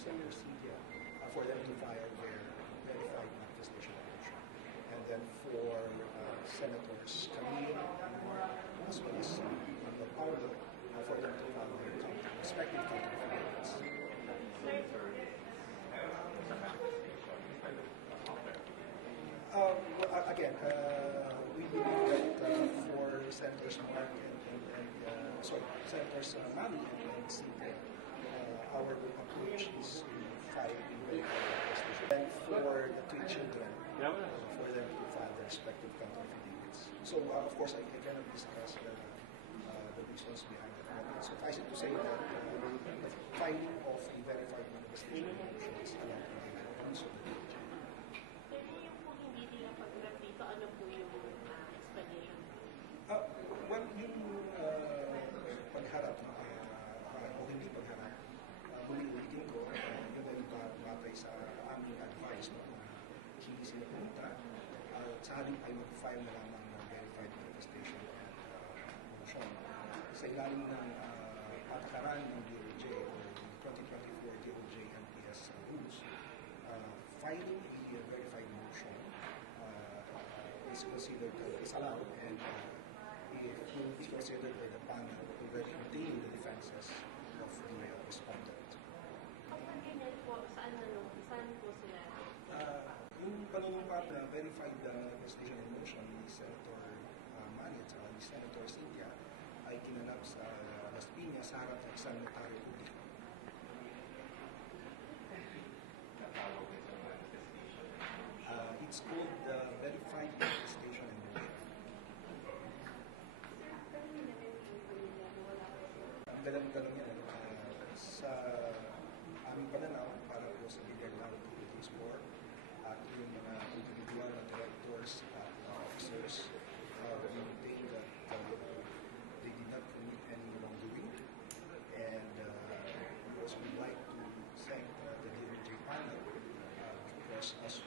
Senator Cynthia for them to file their verified manifestation motion. And then for Senators Camille and Mark, as well as Manlo Paulo, for them to file their respective counter affidavits. Again, we believe that for Senators Mark and Senators Mami and Cynthia, our approach is to file a verified manifestation. And for the two children, for them to file their respective counter affidavits. So, of course, I cannot discuss the reasons behind that. But suffice it to say that the filing of a verified manifestation motion is allowed to be rules of the DOJ. Ano po yung explanation? Well, yung pagharap o hindi pagharap, ulitin ko, yun ay batay sa aming advice na hindi sila pumunta. Sa halip ay mag-file na lamang ng verified manifestation at motion. Sa ilalim ng patakaran ng DOJ o 2024 DOJ NPS rules, filing a verified motion is considered is allowed and is considered by the panel already contain the defenses of the respondent. Kapag ganyan po, saan po sila? Yung panunumpat na verified manifestation and motion ni Senator Manit at ni Senator Cynthia ay kinanap sa Las Piñas sa harap ng isang notaryo publiko. It's called the verified manifestation and motion. Ang galang-galang yan sa aming pananaw para po sa Bigyan ng Police Corps at yung mga individual na directors at officers we maintain that they did not commit any wrongdoing, and we also would like to thank the DOJ panel because as